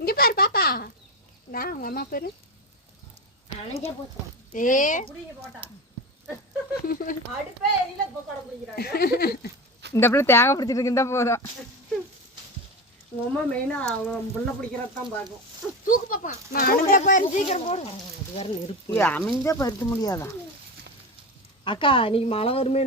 இங்க பாரு பாப்பா, நான் உங்க அம்மா பேரு அணைஞ்சே போச்சு. இந்த பிள்ளை தேங்காய் பிடிச்சிட்டு இருந்தா போதும். உங்க அம்மா மெயினா அவங்க புள்ள பிடிக்கிறதான் பார்க்கும். தூக்கு பாப்பா, நான் அணைஞ்சே போய் சீக்கிரம் போடுவேன். அமைஞ்சா பருத்த முடியாதா அக்கா? இன்னைக்கு மழை வருமே